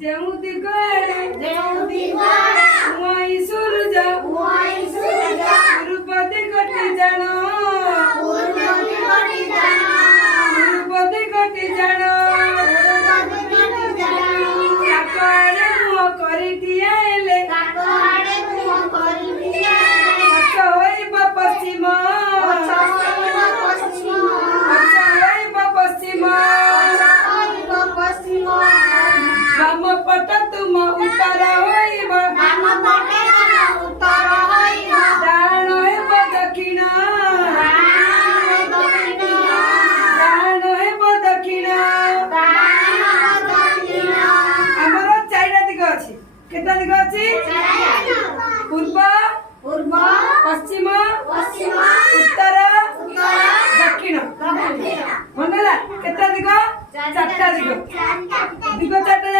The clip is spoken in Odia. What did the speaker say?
ଯେଉଁ ଦିଗରେ ମୁଇଁ ସୂରୁଜ ପୂର୍ବ ଦିଗଟି ଜାଣ ତାକ ଆଡ଼େ ମୁହଁ କରି ଠିଆ ହେଲେ ପଛ ହୋଇବ ପଶ୍ଚିମ ବାମ ପଟ ତୁମ ଉତ୍ତର ହୋଇବ ଡାହାଣ ହେବ ଦକ୍ଷିଣ ଆମର ଚାରିଟା ଦିଗ ଅଛି। କେତେ ଦିଗ ଅଛି? ପୂର୍ବ ପଶ୍ଚିମ ଉତ୍ତର ଦକ୍ଷିଣ। ମନେ ହେଲା? କେତେ ଦିଗ? ଚାରିଟା ଦିଗ। ଦିଗ ଚାରିଟା